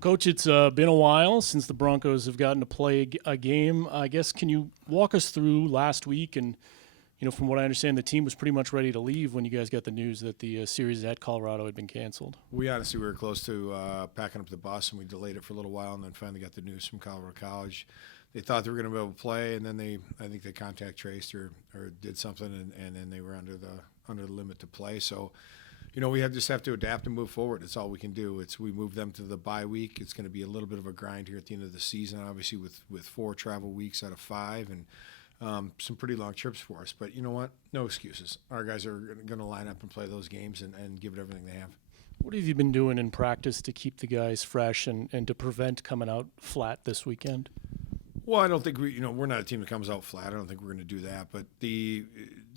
Coach, it's been a while since the Broncos have gotten to play a game. I guess can you walk us through last week? And from what I understand, the team was pretty much ready to leave when you guys got the news that the series at Colorado had been canceled. We honestly were close to packing up the bus, and we delayed it for a little while, and then finally got the news from Colorado College. They thought they were going to be able to play, and then I think they contact traced or did something, and then they were under the limit to play. So, we just have to adapt and move forward. That's all we can do. We move them to the bye week. It's going to be a little bit of a grind here at the end of the season, obviously with 4 travel weeks out of 5, and some pretty long trips for us. But you know what? No excuses. Our guys are going to line up and play those games and give it everything they have. What have you been doing in practice to keep the guys fresh and to prevent coming out flat this weekend? Well, I don't think we're not a team that comes out flat. I don't think we're going to do that. But to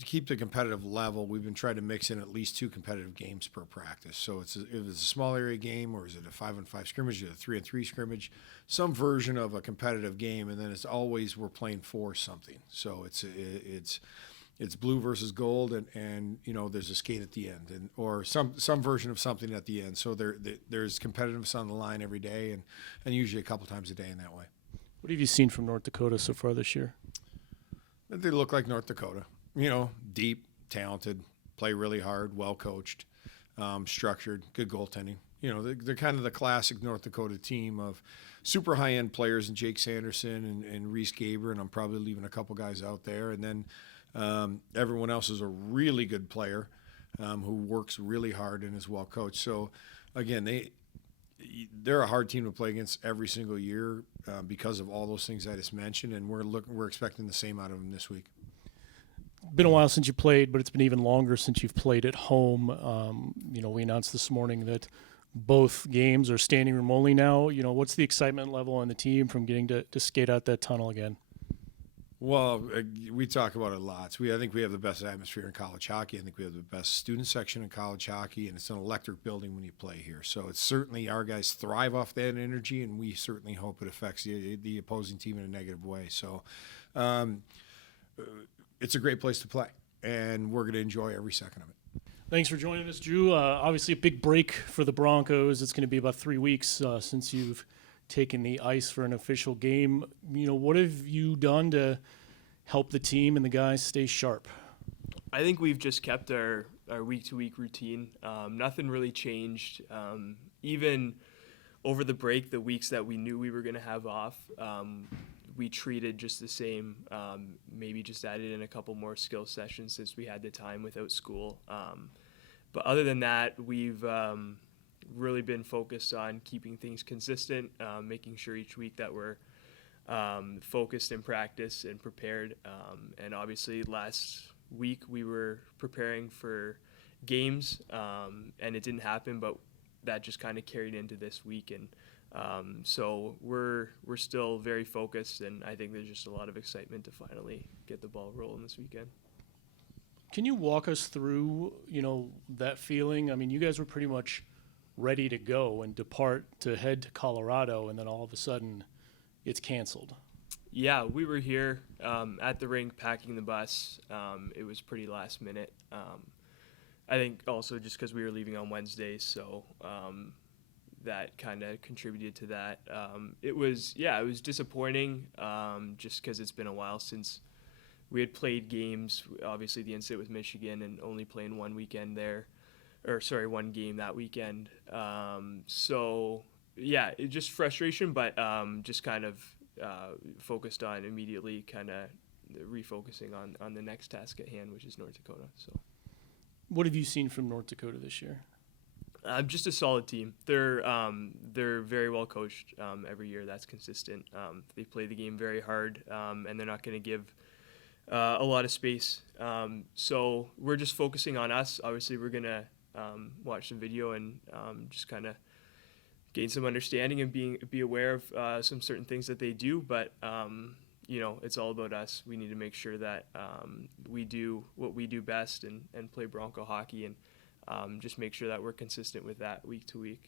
keep the competitive level, we've been trying to mix in at least 2 competitive games per practice. So if it's a small area game, or is it a 5-on-5 scrimmage, or a 3-on-3 scrimmage, some version of a competitive game, and then it's always we're playing for something. So it's blue versus gold, and there's a skate at the end, or some version of something at the end. So there's competitiveness on the line every day, and usually a couple times a day in that way. What have you seen from North Dakota so far this year? They look like North Dakota. Deep, talented, play really hard, well coached, structured, good goaltending. They're kind of the classic North Dakota team of super high-end players, and Jake Sanderson and Reese Gaber, and I'm probably leaving a couple guys out there. And then everyone else is a really good player who works really hard and is well coached. So, again, they're a hard team to play against every single year because of all those things I just mentioned, and we're expecting the same out of them this week. Been a while since you played, but it's been even longer since you've played at home. We announced this morning that both games are standing room only now. What's the excitement level on the team from getting to skate out that tunnel again? Well, we talk about it a lot. I think we have the best atmosphere in college hockey. I think we have the best student section in college hockey, and it's an electric building when you play here. So it's certainly our guys thrive off that energy, and we certainly hope it affects the opposing team in a negative way. So it's a great place to play, and we're going to enjoy every second of it. Thanks for joining us, Drew. Obviously a big break for the Broncos. It's going to be about 3 weeks since you've taken the ice for an official game. What have you done to help the team and the guys stay sharp? I think we've just kept our week-to-week routine. Nothing really changed. Even over the break, the weeks that we knew we were going to have off, we treated just the same, maybe just added in a couple more skill sessions since we had the time without school. But other than that, we've really been focused on keeping things consistent, making sure each week that we're focused in practice and prepared. And obviously last week we were preparing for games, and it didn't happen, but that just kind of carried into this week. And so we're still very focused, and I think there's just a lot of excitement to finally get the ball rolling this weekend. Can you walk us through, that feeling? I mean, you guys were pretty much ready to go and depart to head to Colorado, and then all of a sudden it's canceled. Yeah, we were here at the rink packing the bus. It was pretty last minute. I think also just because we were leaving on Wednesdays, so that kind of contributed to that. It was disappointing just because it's been a while since we had played games. Obviously the incident with Michigan and only playing one game that weekend. So yeah, it just frustration, but just kind of focused on immediately kind of refocusing on the next task at hand, which is North Dakota. So what have you seen from North Dakota this year? Just a solid team. They're very well coached every year. That's consistent. They play the game very hard, and they're not going to give a lot of space. So we're just focusing on us. Obviously, we're going to watch some video and just kind of gain some understanding and be aware of some certain things that they do. But it's all about us. We need to make sure that we do what we do best and play Bronco hockey, and just make sure that we're consistent with that week to week.